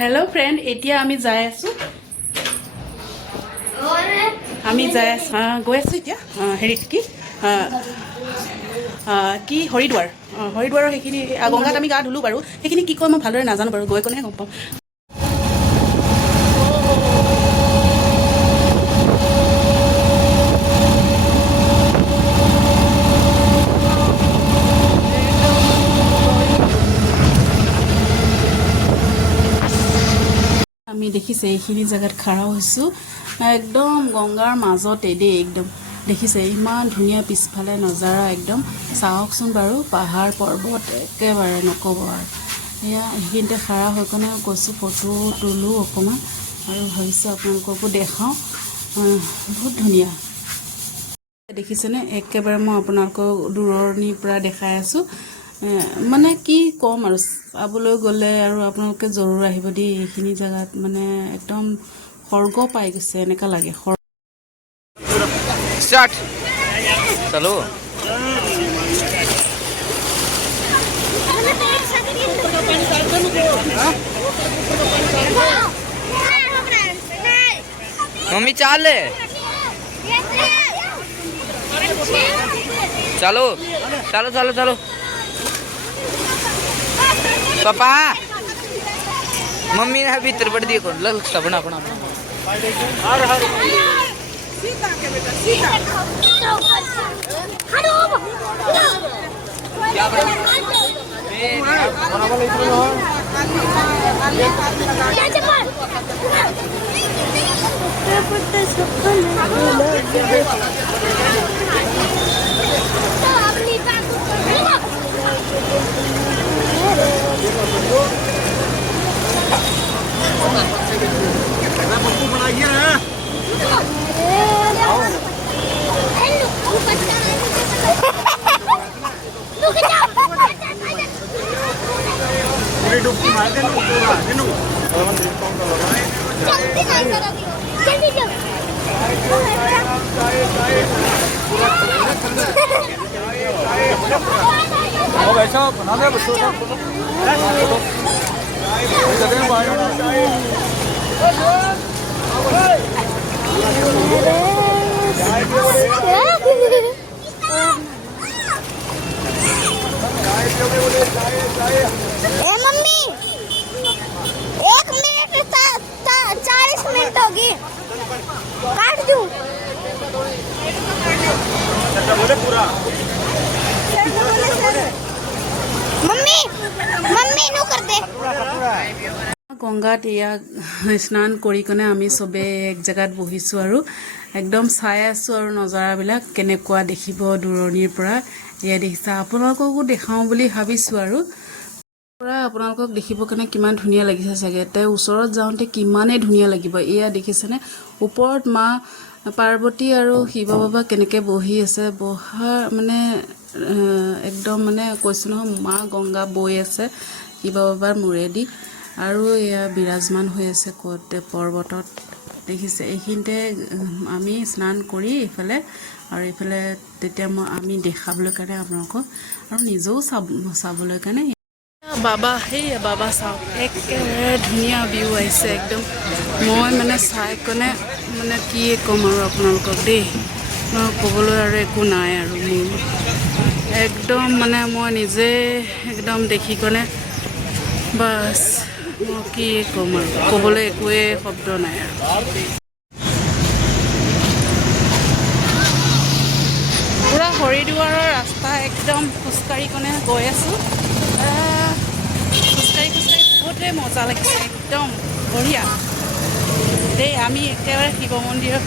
hello friend एटिया आमी जाय आसु आमी जाय गई आसु इतिया हेरित की हरिद्वार हरिद्वार हेखिनि गंगात आमी गा धुलु बारु हेखिनि की कय মই ভালদৰে নাজানো বাरु গৈ কোনে গম পাম আমি দেখিছে এইখিনি জায়গাত খাড়া হৈছো একদম গঙ্গাৰ মাজতে দেই একদম দেখিছে ইমান ধুনীয়া পিছফালে নজাৰা একদম চাওকচোন বাৰু পাহাৰ পৰ্বত একেবাৰে নকব আৰু এয়া এইখিনিতে খাড়া হৈ কেনে কৈছো ফটো তুলো অকণমান আৰু ভাবিছো আপোনালোককো দেখাওঁ বহুত ধুনীয়া দেখিছেনে একেবাৰে মই আপোনালোকক দূৰণিৰ পৰা দেখাই আছো মানে কি কম আৰু চাবলৈ গ'লে আৰু আপোনালোকে জৰুৰ আহিব দি এইখিনি জায়গাত মানে একদম স্বৰ্গ পাই গৈছে এনেকা লাগে स्टार्ट चलो मम्मी चाल चलो चलो चलो चलो पापा मम्मी ने भीतर बढ़ दिए कौन लग अपना अपना हर हर सीता के बेटा सीता हेलो क्या बना वाला इधर हो क्या चप्पल पत्ता चप्पल तो अपनी पप्पू बनाइए ना डुबकी मार दे बना दे बच्चों मम्मी 1 मिनट 40 मिनट होगी काट दूं बोले पूरा मम्मी मम्मी नु कर दे গঙ্গাত ইয়া স্নান কৰি কনে আমি সবে এক জায়গাত বহিছো আৰু একদম চাই আছো আৰু নজাৰাবিলাক কেনেকুৱা দেখিব দূৰণিৰ পৰা ইয়া দেখিছা আপোনালোককো দেখাওঁ বুলি ভাবিছো আৰু পৰা আপোনালোকক দেখিব কেনে কিমান ধুনীয়া লাগিছে চাগে তে ওচৰত যাওঁতে কিমানে ধুনীয়া লাগিব ইয়া দেখিছেনে ওপৰত মা পাৰ্বতী আৰু শিৱ বাবা কেনেকে বহি আছে বহা মানে একদম মানে কৈছো ন মা গঙ্গা বৈ আছে শিৱ বাবাৰ মূৰেদি আৰু এয়া বিৰাজমান হৈ আছে কোতে পৰ্বতত দেখিছে এইখিনতে আমি স্নান কৰি ইফালে আৰু ইফালে তেতিয়া আমি দেখাবলৈ কাৰণে আপোনালোকক আৰু নিজেও চাবলৈ কাৰণে বাবা হে বাবা চাওক একেবাৰে ধুনীয়া ভিউ আহিছে একদম মই মানে চাই কনে মানে কি ক'ম আৰু আপোনালোকক দেই মই ক'বলৈ আৰু একো নাই আৰু মোৰ একদম মানে মই নিজে একদম দেখি কনে বাস মই কি ক'ম আৰু ক'বলৈ একোৱে শব্দ নাই আৰু পুৰা হৰিদ্বাৰৰ ৰাস্তা একদম খোজকাঢ়ি কনে গৈ আছোঁ খোজকাঢ়ি বহুতে মজা লাগিছে একদম বঢ়িয়া দেই আমি একেবাৰে শিৱ মন্দিৰত